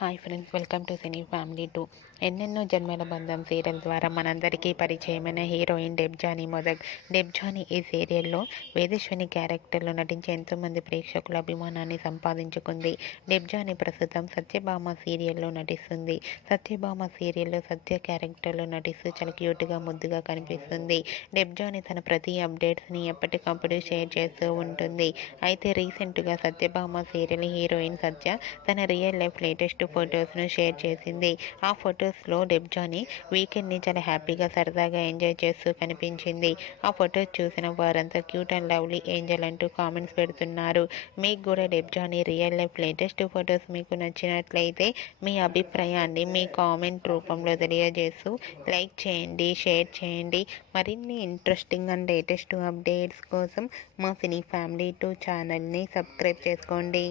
Hi friends, welcome to cine family 2. ఎన్నెన్నో జన్మల బంధం సీరియల్ ద్వారా మనందరికీ పరిచయమైన హీరోయిన్ డెబ్జానీ మొదక్. డెబ్జానీ ఈ సీరియల్లో వేదశ్వని క్యారెక్టర్లో నటించి ఎంతోమంది ప్రేక్షకుల అభిమానాన్ని సంపాదించుకుంది. డెబ్జానీ ప్రస్తుతం సత్యభామ సీరియల్లో నటిస్తుంది. సత్యభామ సీరియల్లో సత్య క్యారెక్టర్లో నటిస్తూ చాలా క్యూట్గా ముద్దుగా కనిపిస్తుంది. డెబ్జానీ తన ప్రతి అప్డేట్స్ని ఎప్పటికప్పుడు షేర్ చేస్తూ ఉంటుంది. అయితే రీసెంట్గా సత్యభామ సీరియల్ హీరోయిన్ సత్య తన రియల్ లైఫ్ లేటెస్ట్ ఫొటోస్ను షేర్ చేసింది. ఆ ఫొటోస్లో డెబ్జానీ వీకెండ్ని చాలా హ్యాపీగా సరదాగా ఎంజాయ్ చేస్తూ కనిపించింది. ఆ ఫొటోస్ చూసిన వారంతా క్యూట్ అండ్ లవ్లీ ఏంజల్ అంటూ కామెంట్స్ పెడుతున్నారు. మీకు కూడా Debjani real life latest photos మీకు నచ్చినట్లయితే మీ అభిప్రాయాన్ని మీ కామెంట్ రూపంలో తెలియజేస్తూ లైక్ చేయండి, షేర్ చేయండి. మరిన్ని ఇంట్రెస్టింగ్ అండ్ లేటెస్ట్ అప్డేట్స్ కోసం మా సినీ ఫ్యామిలీ 2 ఛానల్ని సబ్స్క్రైబ్ చేసుకోండి.